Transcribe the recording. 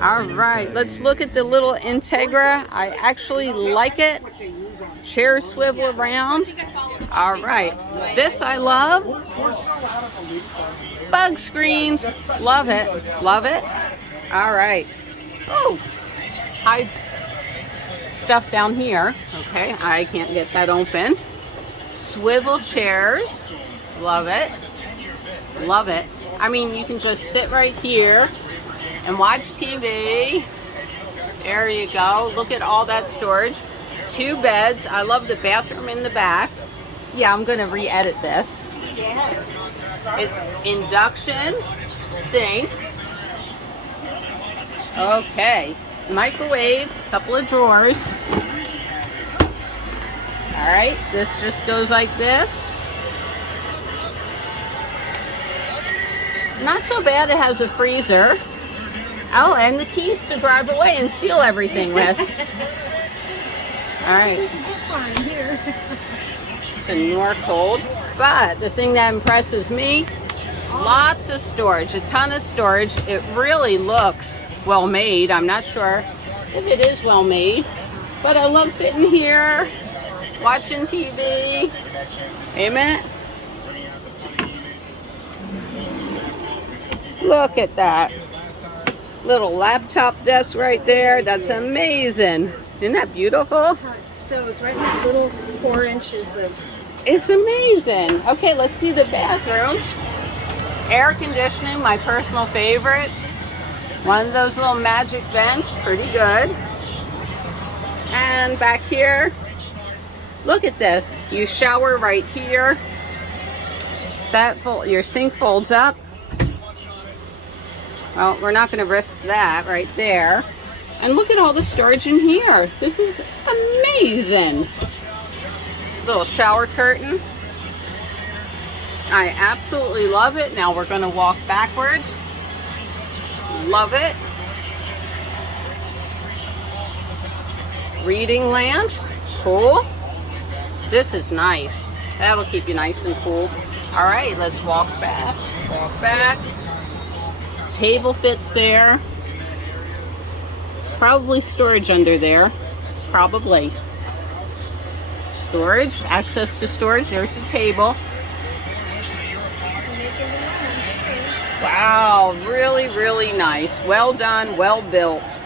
All right, let's look at the little Integra. I actually like it. Chairs swivel around. All right, this I love. Bug screens, love it, love it. All right. Oh, hide stuff down here. Okay, I can't get that open. Swivel chairs, love it, love it. I mean, you can just sit right here and watch TV. There you go. Look at all that storage. 2 beds. I love the bathroom in the back. Yeah, I'm gonna re-edit this. Induction sink. Okay, microwave, couple of drawers. All right, this just goes like this. Not so bad. It has a freezer. Oh, and the keys to drive away and seal everything with. All right. It's a Norcold, but the thing that impresses me, lots of storage, a ton of storage. It really looks well made. I'm not sure if it is well made, but I love sitting here watching TV. Amen. Look at that little laptop desk right there. That's amazing. Isn't that beautiful? How it stows right in that little 4 inches of... It's amazing. Okay, let's see the bathroom. Air conditioning, my personal favorite. One of those little magic vents, pretty good. And back here, look at this. You shower right here. Your sink folds up. Well, we're not going to risk that right there. And look at all the storage in here. This is amazing. Little shower curtain. I absolutely love it. Now we're going to walk backwards. Love it. Reading lamps. Cool. This is nice. That'll keep you nice and cool. All right, let's walk back. Walk back. Table fits there. Probably storage under there. Probably. Storage, access to storage. There's the table. Wow, really, really nice. Well done, well built.